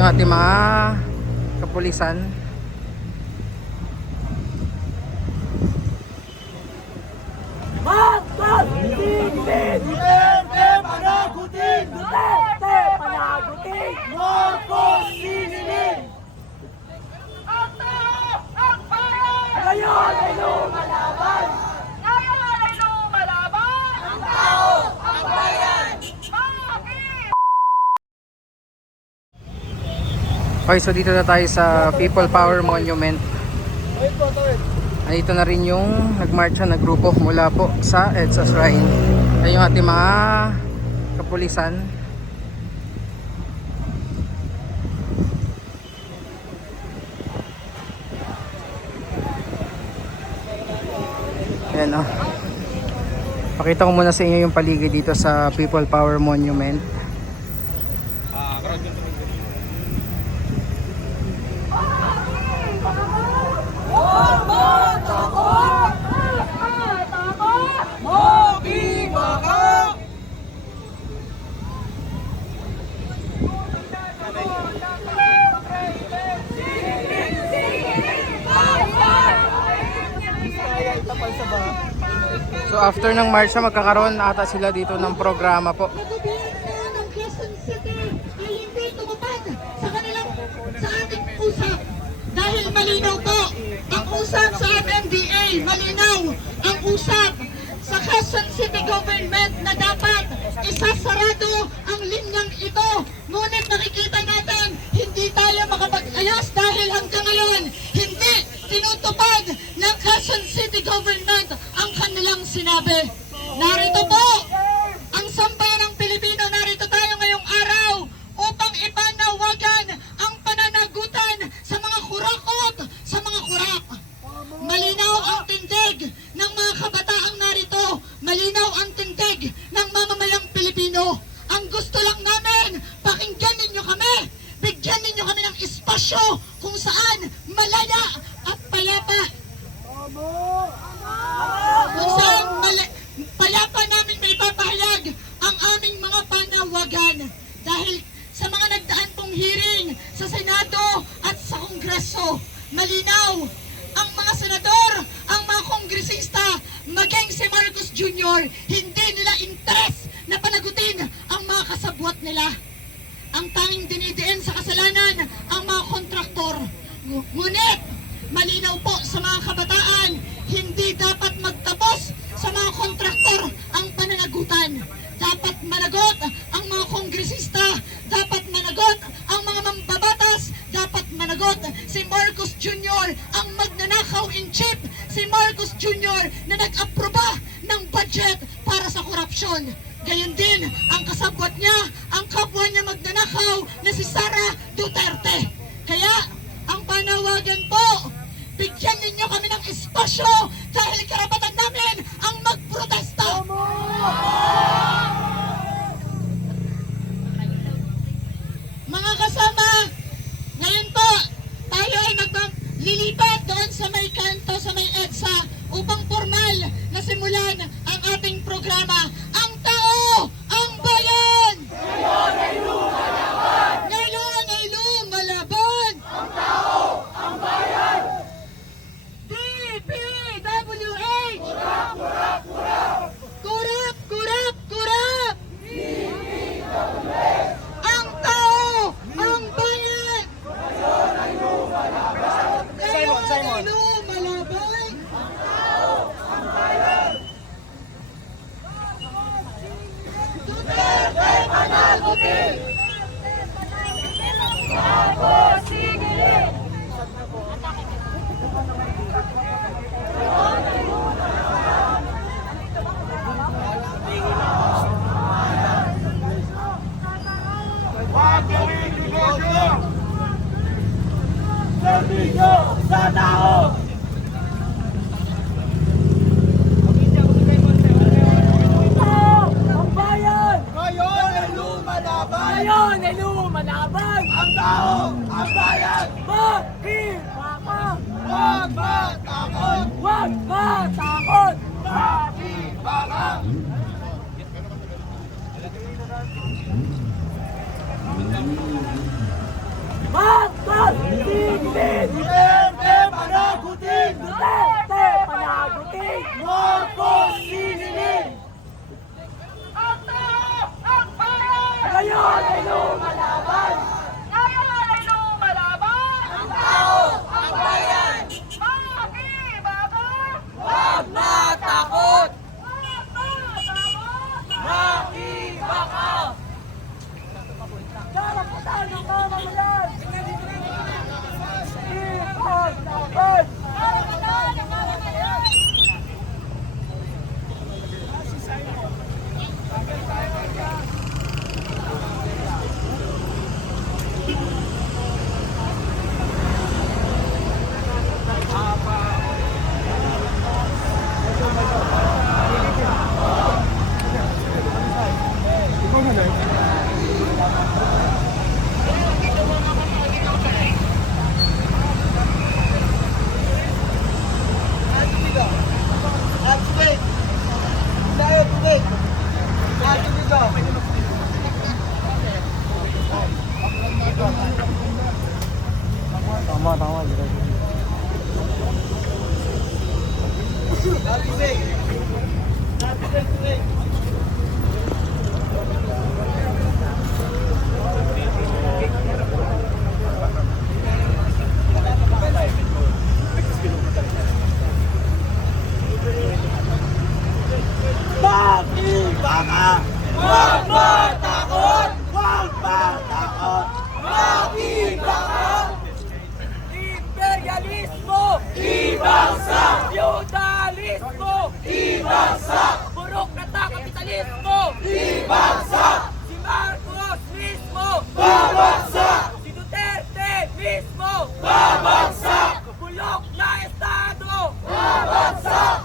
yung ating mga kapulisan. Duterte panagutin! Duterte panagutin! Marcos sinilin! Ngayon ay Okay, so dito na tayo sa People Power Monument. Andito na rin yung nagmarcha na grupo mula po sa EDSA Shrine. Ayun yung ating mga kapulisan. Ayan o. Pakita ko muna sa inyo yung paligid dito sa People Power Monument. After ng marsha magkakaroon ata sila dito ng programa po. Dahil malinaw po, ang usap sa MMDA, malinaw ang usap sa Quezon City Government na dapat isasarado ang linyang ito. Ngunit nakikita natin, hindi tayo makapag-ayos dahil hanggang ngayon, hindi tinutupad ng Quezon City Government. Narito hearing sa Senado at sa Kongreso, malinaw ang mga senador, ang mga kongresista, maging si Marcos Jr., hindi nila interes na panagutin ang mga kasabwat nila. Ang tanging dinidiin sa kasalanan ang mga kontraktor. Ngu- Ngunit, malinaw po sa mga kabataan, hindi dead. Imperialismo! Ibagsak! Feudalismo! Ibagsak! Burok na kapitalismo! Ibagsak! Si Marcos mismo! Babagsak! Si Duterte mismo! Babagsak! Bulok na Estado! Babagsak!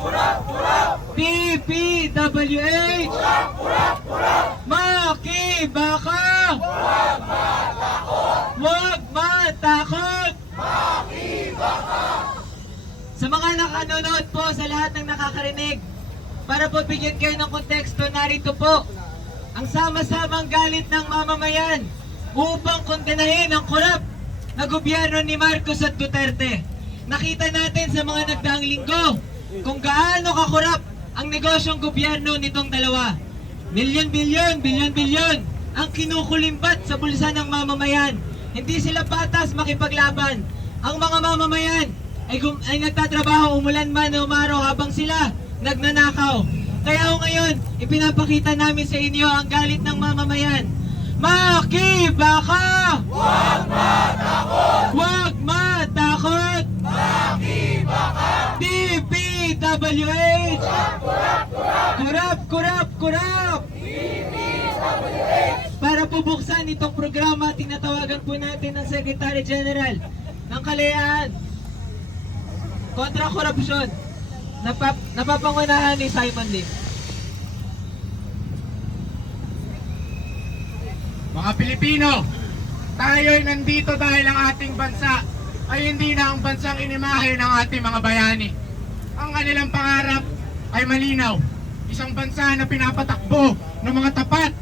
DPWH! DPWH! Makibaka! Huwag matakot! Sa mga nakanonood po, sa lahat ng nakakarinig, para po bigyan kayo ng konteksto, narito po ang sama-samang galit ng mamamayan upang kondenahin ang korap na gobyerno ni Marcos at Duterte. Nakita natin sa mga nagdaang linggo kung gaano kakurap ang negosyong gobyerno nitong dalawa. Milyon-bilyon, bilyon-bilyon ang kinukulimbat sa bulsa ng mamamayan. Hindi sila patas makipaglaban. Ang mga mamamayan ay, gum- ay nagtatrabaho umulan man o umaraw habang sila nagnanakaw. Kaya ho ngayon, ipinapakita namin sa inyo ang galit ng mamamayan. Makibaka! Huwag matakot! Huwag DPWH! Kurap, kurap, kurap! Para po itong programa, tinatawagan po natin ang Secretary General ng Kalayaan kontra korupsyon. Napap napapangunahan ni Simon Lim. Mga Pilipino, tayo'y nandito dahil ang ating bansa ay hindi na ang bansang inimahe ng ating mga bayani. Ang kanilang pangarap ay malinaw. Isang bansa na pinapatakbo ng mga tapat,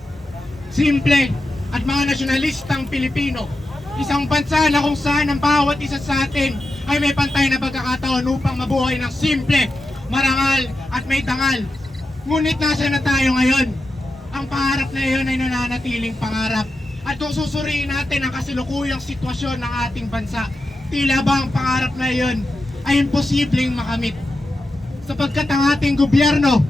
simple, at mga nasyonalistang Pilipino. Isang bansa na kung saan ang bawat isa sa atin ay may pantay na pagkakataon upang mabuhay ng simple, marangal at may dangal. Ngunit nasa na tayo ngayon? Ang pangarap na iyon ay nananatiling pangarap. At kung susuriin natin ang kasilukuyang sitwasyon ng ating bansa, tila ba ang pangarap na iyon ay imposibleng makamit? Sapagkat ang ating gobyerno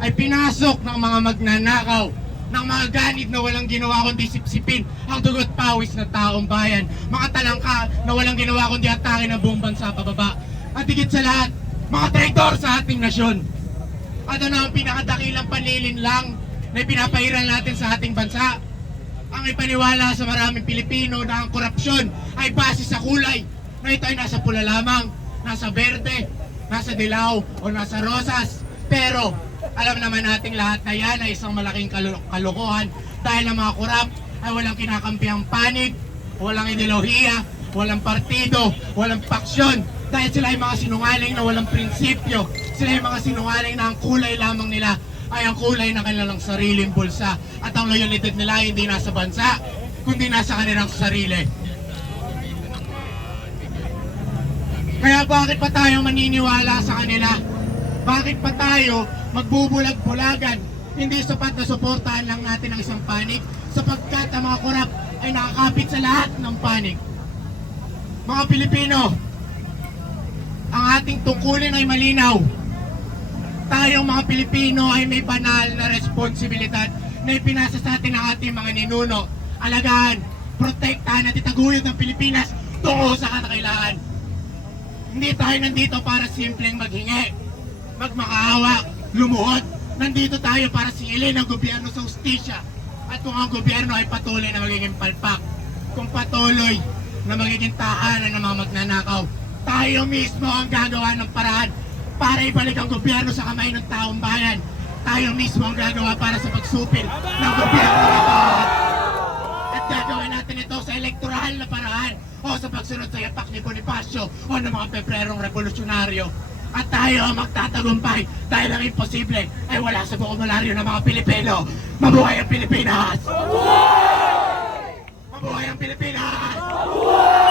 ay pinasok ng mga magnanakaw, ng mga ganid na walang ginawa kundi sipsipin ang dugot pawis ng taong bayan, mga talangka na walang ginawa kundi atake ng buong bansa pababa. At higit sa lahat, mga traitor sa ating nasyon. At ano ang pinakadakilang panlilin lang na pinapahiran natin sa ating bansa? Ang ipaniwala sa maraming Pilipino na ang korupsyon ay base sa kulay na ito ay nasa pula lamang, nasa berde, nasa dilaw o nasa rosas. Pero alam naman nating lahat na yan ay isang malaking kalokohan dahil ang mga korap ay walang kinakampiang panig, walang ideolohiya, walang partido, walang paksyon. Dahil sila ay mga sinungaling na walang prinsipyo. Sila ay mga sinungaling na ang kulay lamang nila ay ang kulay ng kanilang sariling bulsa. At ang loyalidad nila ay hindi nasa bansa, kundi nasa kanilang sarili. Kaya bakit pa tayo maniniwala sa kanila? Bakit pa tayo magbubulag-bulagan? Hindi sapat na suportahan lang natin ang isang panig sapagkat ang mga korap ay nakakapit sa lahat ng panig. Mga Pilipino, ang ating tungkulin ay malinaw. Tayong mga Pilipino ay may banal na responsibilidad na ipinasa sa atin ng ating mga ninuno. Alagaan, protektahan at itaguyod ng Pilipinas tungo sa kakailangan. Hindi tayo nandito para simpleng maghingi, magmakaawa, lumuhod. Nandito tayo para singilin ang gobyerno sa ustisya. At kung ang gobyerno ay patuloy na magiging palpak, kung patuloy na magiging tahanan ng mga magnanakaw, tayo mismo ang gagawa ng paraan para ibalik ang gobyerno sa kamay ng taong bayan. Tayo mismo ang gagawa para sa pagsupil ng gobyerno ito. Gagawin natin ito sa elektoral na paraan o sa pagsunod sa yapak ni Bonifacio o ng mga Pebrerong Revolusyonaryo. At tayo ang magtatagumpay dahil ang imposible ay wala sa bukumalaryo ng mga Pilipino. Mabuhay ang Pilipinas! Mabuhay! Mabuhay ang Pilipinas! Mabuhay!